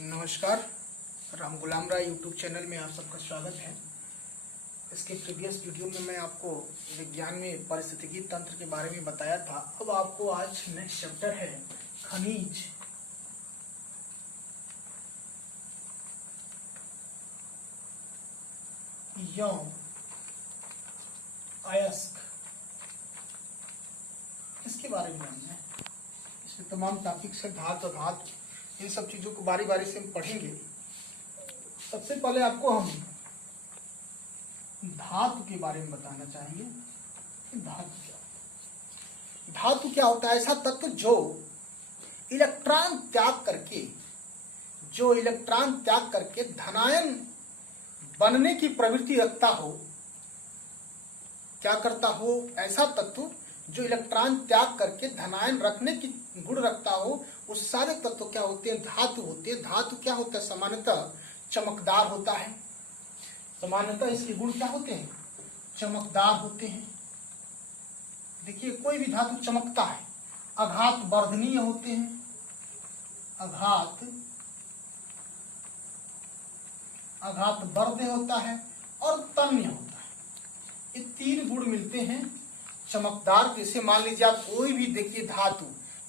नमस्कार, राम गुलाम राय YouTube channel में आप सबका स्वागत है। इसके प्रीवियस वीडियो में मैं आपको विज्ञान में पारिस्थितिकी तंत्र के बारे में बताया था। अब आपको आज नेक्स्ट चैप्टर है खनिज। यौन, अयस्क, इसके बारे में जानना है। इसमें तमाम टॉपिक्स है, धातु अघात, इन सब चीजों को बारी बारी से हम पढ़ेंगे। सबसे पहले आपको हम धातु के बारे में बताना चाहेंगे कि धातु क्या होता है। ऐसा तत्व जो इलेक्ट्रॉन त्याग करके धनायन बनने की प्रवृत्ति रखता हो। क्या करता हो? ऐसा तत्व जो इलेक्ट्रॉन त्याग करके धनायन रखने की गुण रखता हो, उस सारे तत्व क्या होते हैं? धातु होते हैं। धातु क्या होता है? सामान्यतः चमकदार होता है। सामान्यतः इसके गुण क्या होते हैं? चमकदार होते हैं। देखिए, कोई भी धातु चमकता है। आघात वर्धनीय होते हैं, आघात वर्ध्य होता है और तन्य होता है। ये तीन गुण मिलते हैं चमकदार। जैसे मान लीजिए आप कोई भी देखिए धातु,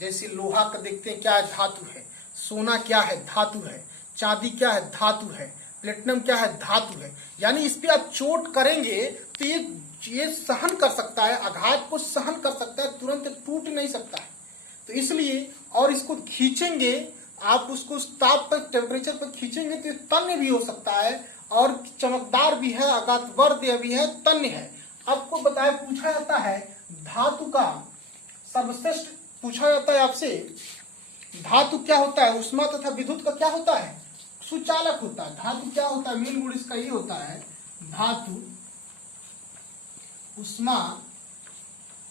जैसे लोहा का देखते हैं, क्या है? धातु है। सोना क्या है? धातु है। चांदी क्या है? धातु है। प्लेटिनम क्या है? धातु है। यानी इस पे आप चोट करेंगे तो ये सहन कर सकता है, आघात को सहन कर सकता है, तुरंत टूट नहीं सकता है। तो इसलिए, और इसको खींचेंगे आप, उसको ताप पर, टेम्परेचर पर खींचेंगे तो तन्य भी हो सकता है और चमकदार भी है, आघात वर्ध्य भी है, तन्य है। आपको बताया, पूछा जाता है धातु का सर्वश्रेष्ठ, पूछा जाता है आपसे धातु क्या होता है? उष्मा तथा विद्युत का क्या होता है? सुचालक होता है। धातु क्या होता है? मेन गुण इसका ये होता है, धातु उष्मा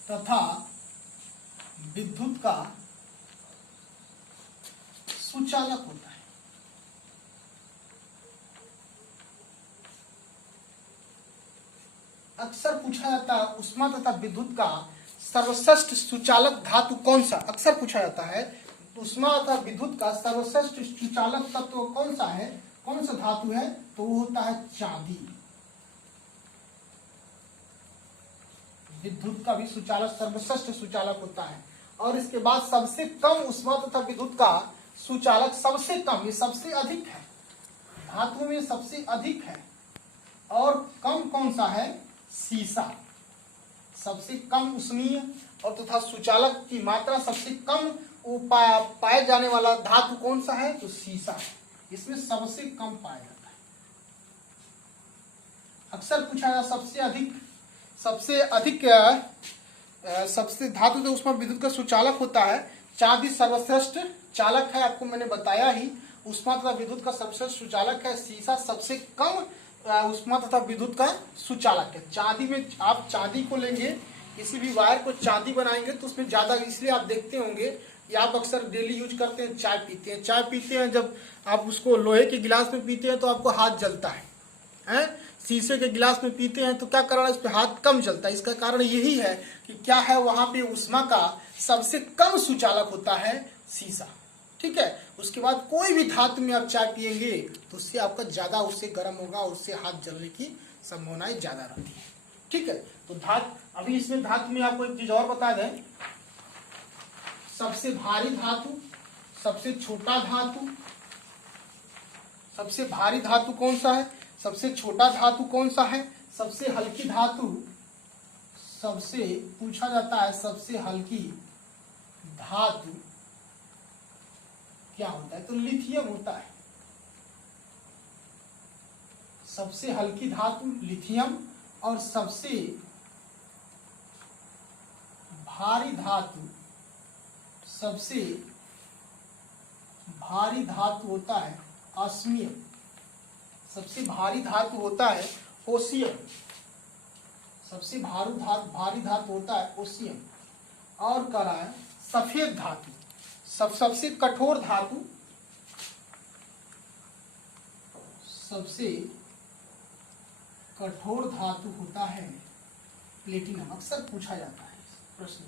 तथा विद्युत का सुचालक होता है। अक्सर पूछा जाता है उष्मा तथा विद्युत का सर्वश्रेष्ठ सुचालक धातु कौन सा? अक्सर पूछा जाता है उष्मा तथा विद्युत का सर्वश्रेष्ठ सुचालक तत्व कौन सा है, कौन सा धातु है? तो वो होता है चांदी। विद्युत का भी सुचालक, सर्वश्रेष्ठ सुचालक होता है। और इसके बाद सबसे कम उष्मा तथा विद्युत का सुचालक, सबसे कम, ये सबसे अधिक है, धातु में सबसे अधिक है। और कम कौन सा है? सीसा। सबसे कम उष्मीय और तथा सुचालक की मात्रा सबसे कम पाए जाने वाला धातु कौन सा है? तो सीसा है। इसमें सबसे कम पाया जाता है। अक्सर पूछा जाता सबसे धातु जो उष्मा विद्युत का सुचालक होता है, चांदी सर्वश्रेष्ठ चालक है, आपको मैंने बताया ही। उष्मा तथा विद्युत का सर्वश्रेष्ठ सुचालक है। सीसा सबसे कम उष्मा तथा विद्युत का सुचालक है। चांदी में आप चांदी को लेंगे, किसी भी वायर को चांदी बनाएंगे तो उसमें ज्यादा, इसलिए आप देखते होंगे या आप अक्सर डेली यूज करते हैं, चाय पीते हैं, जब आप उसको लोहे के गिलास में पीते हैं तो आपको हाथ जलता है। शीशे के गिलास में पीते हैं तो क्या कारण है? उस पर हाथ कम जलता है। इसका कारण यही है कि क्या है, वहां पे उष्मा का सबसे कम सुचालक होता है शीशा। ठीक है। उसके बाद कोई भी धातु में आप चाय पिएंगे तो उससे आपका ज्यादा, उससे गर्म होगा, उससे हाथ जलने की संभावनाएं ज्यादा रहती है। ठीक है। तो अभी इसमें धातु में आपको एक चीज और बता दें, सबसे भारी धातु, सबसे छोटा धातु, सबसे भारी धातु कौन सा है, सबसे छोटा धातु कौन सा है, सबसे हल्की धातु, सबसे पूछा जाता है सबसे हल्की धातु क्या होता है? तो लिथियम होता है। सबसे हल्की धातु लिथियम और सबसे भारी धातु, सबसे भारी धातु होता है ऑस्मियम। सबसे भारी धातु होता है ओसियम। सबसे भारी धातु होता है ओसियम। और कह रहा है सफेद धातु, सबसे कठोर धातु, सबसे कठोर धातु होता है प्लेटिनम। अक्सर पूछा जाता है प्रश्न,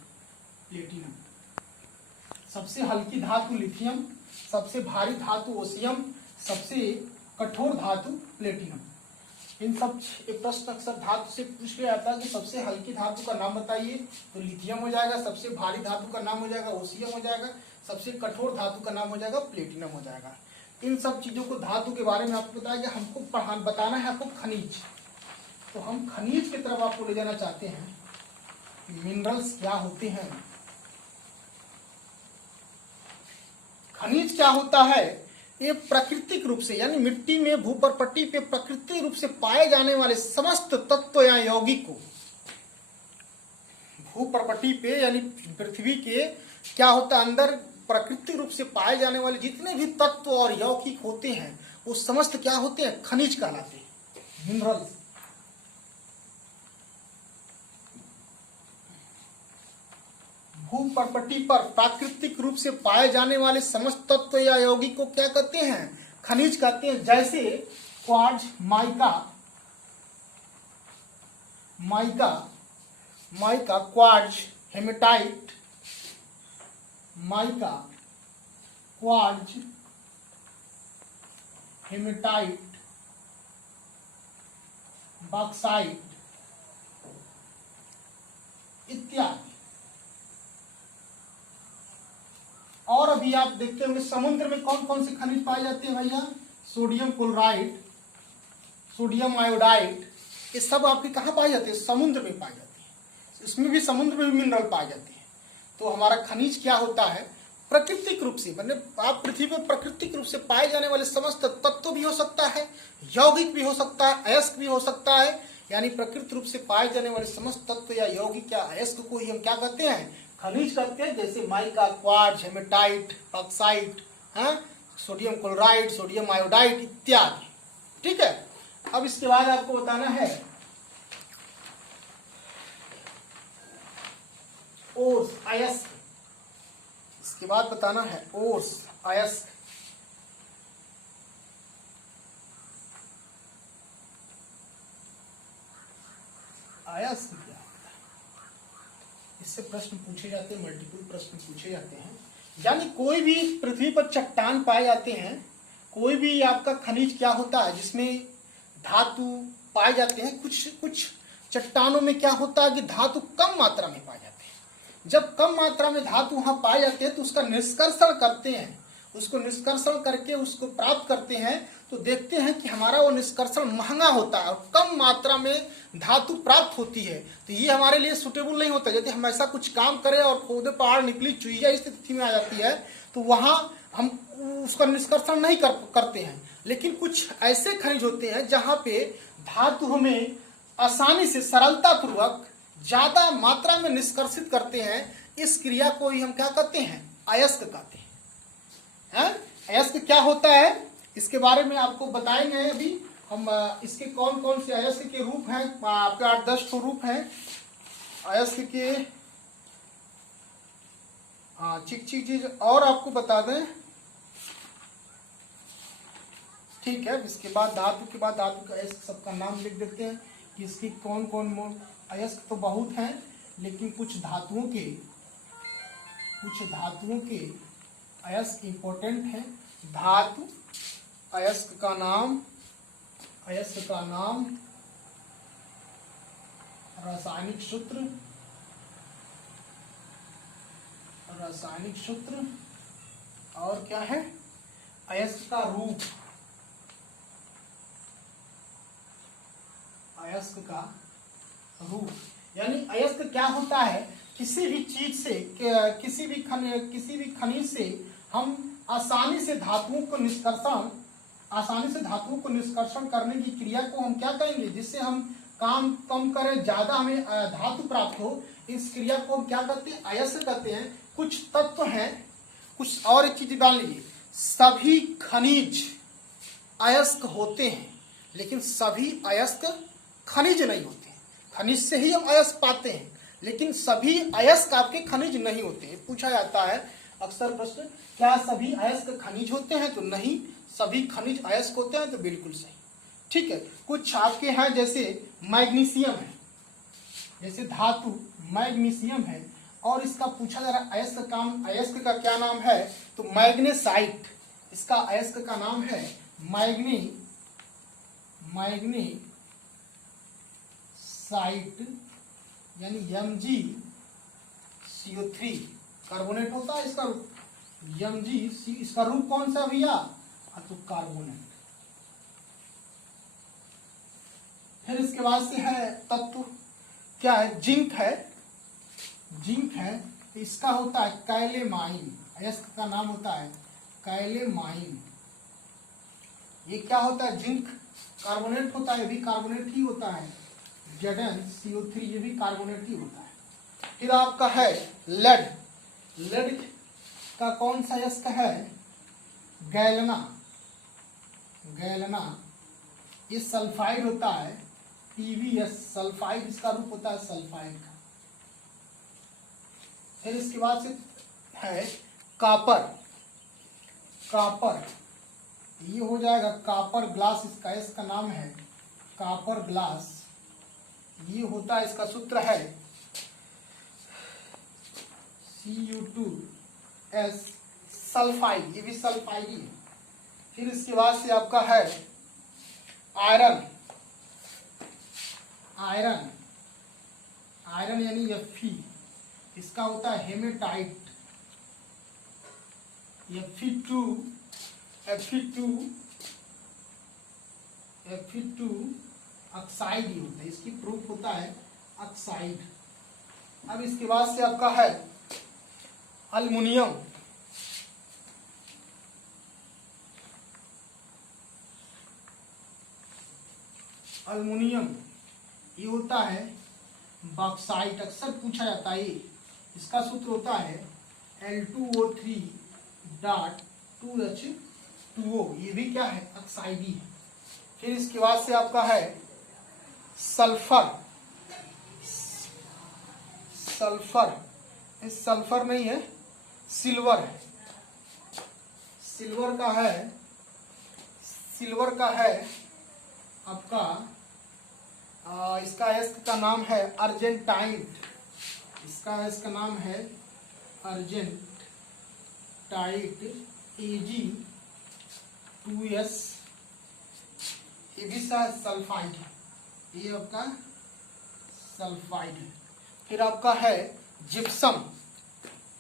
प्लेटिनम। सबसे हल्की धातु लिथियम, सबसे भारी धातु ओसियम, सबसे कठोर धातु प्लेटिनम। इन सब एक प्रश्न अक्सर धातु से पूछ लिया जाता है कि सबसे हल्की धातु का नाम बताइए, तो लिथियम हो जाएगा। सबसे भारी धातु का नाम हो जाएगा ओसियम हो जाएगा। सबसे कठोर धातु का नाम हो जाएगा प्लेटिनम हो जाएगा। इन सब चीजों को धातु के बारे में आपको बताया, हमको बताना है आपको खनिज। तो हम खनिज की तरफ आपको ले जाना चाहते हैं। मिनरल्स क्या होते हैं, खनिज क्या होता है? ये प्राकृतिक रूप से यानी मिट्टी में भूपरपट्टी पे प्राकृतिक रूप से पाए जाने वाले समस्त तत्व या यौगिक को, भूपरपट्टी पे यानी पृथ्वी के क्या होता है अंदर प्राकृतिक रूप से पाए जाने वाले जितने भी तत्व और यौगिक होते हैं वो समस्त क्या होते हैं? खनिज कहलाते हैं, मिनरल्स। भूपरपट्टी पर प्राकृतिक रूप से पाए जाने वाले समस्त तत्व या यौगिक को क्या कहते हैं? खनिज कहते हैं। जैसे quartz, mica, quartz, hematite, mica, quartz, hematite, bauxite इत्यादि। और अभी आप देखते होंगे समुद्र में कौन कौन से खनिज पाए जाते हैं भैया? सोडियम क्लोराइड, सोडियम आयोडाइड, ये सब आपके कहाँ पाए जाते हैं? समुद्र में पाए जाते हैं। इसमें भी समुद्र में भी मिनरल पाए जाते हैं। तो हमारा खनिज क्या होता है? प्राकृतिक रूप से, मतलब आप पृथ्वी पर प्राकृतिक रूप से पाए जाने वाले समस्त तत्व भी हो सकता है, यौगिक भी हो सकता है, अयस्क भी हो सकता है। यानी प्राकृतिक रूप से पाए जाने वाले समस्त तत्व या यौगिक या अयस्क को ही हम क्या कहते हैं? खनिज कहते हैं। जैसे mica, quartz, hematite, bauxite, sodium chloride, sodium iodide इत्यादि। ठीक है। अब इसके बाद आपको बताना है ओर्स, अयस्क। इसके बाद बताना है ओर्स, अयस्क। अयस्क क्या होता है? इससे प्रश्न पूछे जाते हैं, मल्टीपल प्रश्न पूछे जाते हैं। यानी कोई भी पृथ्वी पर चट्टान पाए जाते हैं, कोई भी आपका खनिज क्या होता है जिसमें धातु पाए जाते हैं। कुछ चट्टानों में क्या होता है कि धातु कम मात्रा में पाए जाते हैं। जब कम मात्रा में धातु वहां पाए जाते हैं तो उसका निष्कर्षण करते हैं, उसको निष्कर्षण करके उसको प्राप्त करते हैं। तो देखते हैं कि हमारा वो निष्कर्षण महंगा होता है और कम मात्रा में धातु प्राप्त होती है। तो ये हमारे लिए सुटेबल नहीं होता। यदि हम ऐसा कुछ काम करें और खोदे पहाड़ निकली चुईया इस स्थिति में आ जाती है तो वहां हम उसका निष्कर्षण नहीं करते हैं। लेकिन कुछ ऐसे खनिज होते हैं जहां पे धातु हमें आसानी से सरलता पूर्वक ज्यादा मात्रा में निष्कर्षित करते हैं। इस क्रिया को ही हम क्या कहते हैं? अयस्क कहते हैं। अयस्क क्या होता है इसके बारे में आपको बताएंगे। अभी हम इसके कौन कौन से अयस्क के रूप हैं, आपके 8-10 रूप हैं अयस्क के। हाँ, चीज और आपको बता दें। ठीक है। इसके बाद धातु के बाद धातु का अयस्क सबका नाम लिख देते हैं कि इसकी कौन कौन अयस्क तो बहुत हैं, लेकिन कुछ धातुओं के अयस्क इंपॉर्टेंट हैं। धातु अयस्क का नाम रासायनिक सूत्र और क्या है? अयस्क का रूप, यानी अयस्क क्या होता है? किसी भी चीज से, किसी भी खनिज से हम आसानी से धातुओं को निष्कर्षण करने की क्रिया को हम क्या कहेंगे? जिससे हम काम कम करें, ज्यादा हमें धातु प्राप्त हो, इस क्रिया को हम क्या कहते हैं? अयस्क कहते हैं। कुछ तत्व हैं, कुछ और एक चीज डाल लीजिए, सभी खनिज अयस्क होते हैं लेकिन सभी अयस्क खनिज नहीं होते। खनिज से ही हम अयस्क पाते हैं लेकिन सभी अयस्क आपके खनिज नहीं होते। पूछा जाता है अक्सर प्रश्न, क्या सभी अयस्क खनिज होते हैं? तो नहीं, सभी खनिज अयस्क होते हैं। तो बिल्कुल सही। ठीक है। कुछ आपके हैं जैसे मैग्नीशियम है, जैसे धातु मैग्नीशियम है और इसका पूछा जा रहा है अयस्क का क्या नाम है? तो मैग्नेसाइट इसका अयस्क का नाम है मैग्नीसाइट यानी MgCO3 कार्बोनेट होता है इसका रूप। Mg इसका रूप कौन सा भैया? तो कार्बोनेट। फिर इसके बाद से है तत्व क्या है? जिंक है। इसका होता है कैलेमाइन। अयस्क का नाम होता है कैलेमाइन। ये क्या होता है? जिंक कार्बोनेट होता है, ये भी कार्बोनेट ही होता है। ZnCO3 ये भी कार्बोनेट ही होता है। फिर आपका है लेड का कौन सा अयस्क है? गैलेना। ये सल्फाइड होता है, PbS सल्फाइड इसका रूप होता है सल्फाइड का। फिर इसके बाद से है कॉपर। ये हो जाएगा कॉपर ग्लास, इसका नाम है कॉपर ग्लास। ये होता है, इसका सूत्र है Cu2S सल्फाइड, ये भी सल्फाइड ही है। फिर इसके बाद से आपका है आयरन यानी Fe। इसका होता है हेमेटाइट। Fe2 ऑक्साइड ही होता है, इसकी प्रूफ होता है ऑक्साइड। अब इसके बाद से आपका है अल्युमिनियम। ये होता है बॉक्साइट, अक्सर पूछा जाता है। इसका सूत्र होता है Al2O3.2H2O। ये भी क्या है? ऑक्साइड ही है। फिर इसके बाद से आपका है सल्फर नहीं है, सिल्वर है। सिल्वर का है आपका इसका अयस्क का नाम है अर्जेंटाइट। इसका नाम है अर्जेंटाइट Ag2S। ये भी सल्फाइड है, ये आपका सल्फाइड है। फिर आपका है जिप्सम।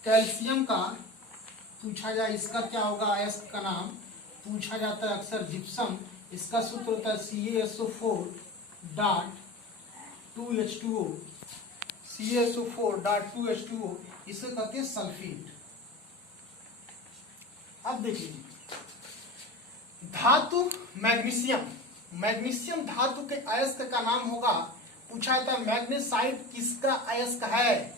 कैल्शियम का पूछा जाए, इसका क्या होगा? अयस्क का नाम पूछा जाता है अक्सर जिप्सम। इसका सूत्र होता है CaSO4.2H2O। CaSO4.2H2O इसे कहते हैं सल्फेट। अब देखिए धातु मैग्नीशियम धातु के अयस्क का नाम होगा। पूछा था मैग्नेसाइट किसका अयस्क है?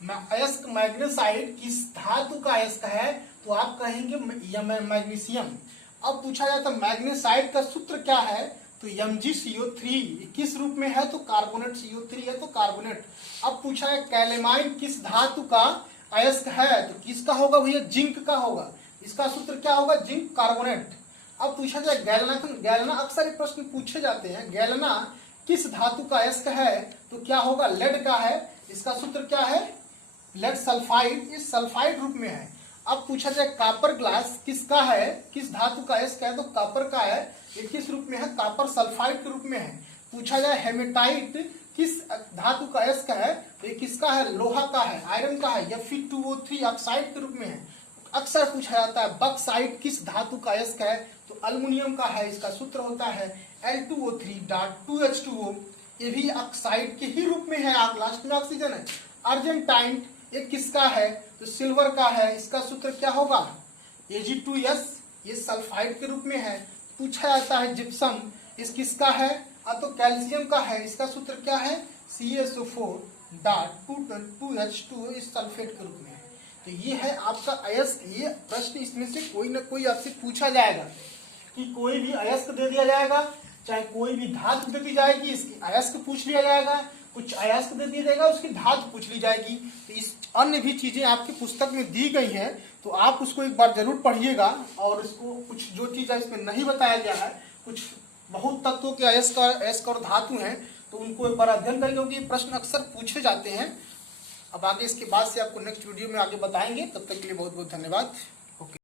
अयस्क मैग्नेसाइट किस धातु का अयस्क है? तो आप कहेंगे मैग्नीशियम। अब पूछा जाता मैग्नेसाइट का सूत्र क्या है? तो MgCO3 किस रूप में है? तो कार्बोनेट। CO3 है तो कार्बोनेट। अब पूछा है कैलेमाइन किस धातु का अयस्क है? तो किसका होगा भैया? जिंक का होगा। इसका सूत्र क्या होगा? Zinc carbonate. अब पूछा जाए गैलेना अक्सर ये प्रश्न पूछे जाते हैं, गैलेना किस धातु का अयस्क है? तो क्या होगा? लेड का है। इसका सूत्र क्या है? लेड सल्फाइड, इस सल्फाइड रूप में है। अब पूछा जाए कॉपर ग्लास किसका है? किस धातु का अयस्क है? तो कॉपर का है। ये किस रूप में है? कॉपर सल्फाइड के रूप में है। पूछा जाए हेमेटाइट किस धातु का अयस्क है? तो ये किसका है? लोहा का है, आयरन का है। Fe2O3 ऑक्साइड के रूप में है। अक्सर पूछा जाता है बॉक्साइट किस धातु का अयस्क है? तो अल्युमिनियम का है। इसका सूत्र होता है Al2O3.2H2O। ये भी ऑक्साइड के ही रूप में है। आप लास्ट में ऑक्सीजन है। अर्जेंटाइन ये किसका है? तो सिल्वर का है। इसका सूत्र क्या होगा? Ag2S, ये सल्फाइड के रूप में है। पूछा जाता है जिप्सम इस किसका है? तो कैल्शियम का है। इसका सूत्र क्या है? CaSO4.2H2O, इस सल्फेट के रूप में है। तो ये है आपका अयस्क। ये प्रश्न इसमें से कोई ना कोई आपसे पूछा जाएगा कि कोई भी अयस्क दे दिया जाएगा, चाहे कोई भी धातु दे दी जाएगी, इसकी अयस्क पूछ लिया जाएगा, कुछ अयस्क दे दिया जाएगा, उसकी धातु पूछ ली जाएगी। तो इस अन्य भी चीजें आपकी पुस्तक में दी गई हैं, तो आप उसको एक बार जरूर पढ़िएगा। और उसको कुछ जो चीज़ इसमें नहीं बताया गया है, कुछ बहुत तत्वों के अयस्क और धातु हैं, तो उनको एक बार अध्ययन करें, क्योंकि ये प्रश्न अक्सर पूछे जाते हैं। अब आगे इसके बाद से आपको नेक्स्ट वीडियो में आगे बताएंगे। तब तक के लिए बहुत बहुत धन्यवाद।